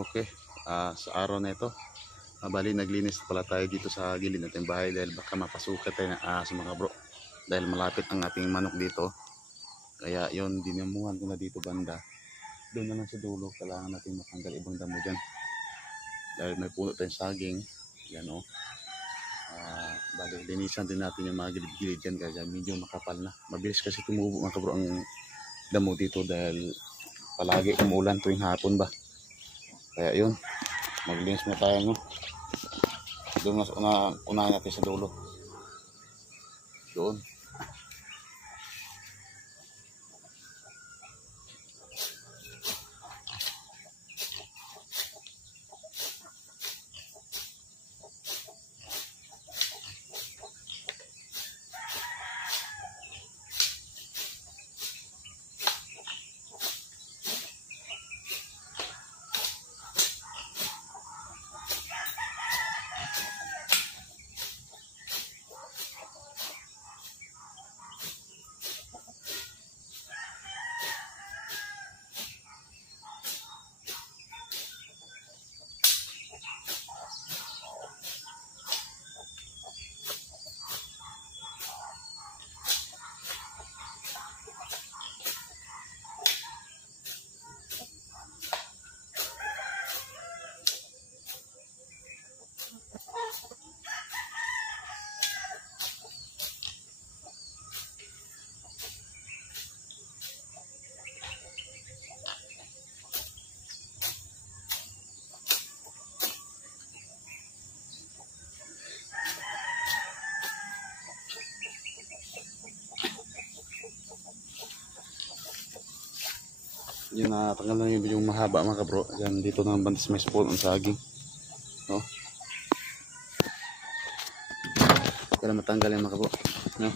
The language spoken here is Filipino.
Okay, sa araw na ito, bali naglinis pala tayo dito sa gilid natin bahay dahil baka mapasukat tayo ng sa mga bro. Dahil malapit ang ating manok dito. Kaya yon dinamuhan ko na dito banda. Doon na lang sa dulo, kailangan natin matanggal ibang damo dyan. Dahil may puno tayong saging, yan o. Bali, linisan din natin yung mga gilid-gilid dyan kaya medyo makapal na. Mabilis kasi tumubo mga kabro ang damo dito dahil palagi umulan tuwing hapon ba. Kaya yun, maglinis na tayo no. Doon mas unahin natin sa dulo. Doon. Yun na tanggal na yung mahaba mga kabro. Yan dito na bantis may spot ang saging. No? Para matanggal yung mga kabro. No?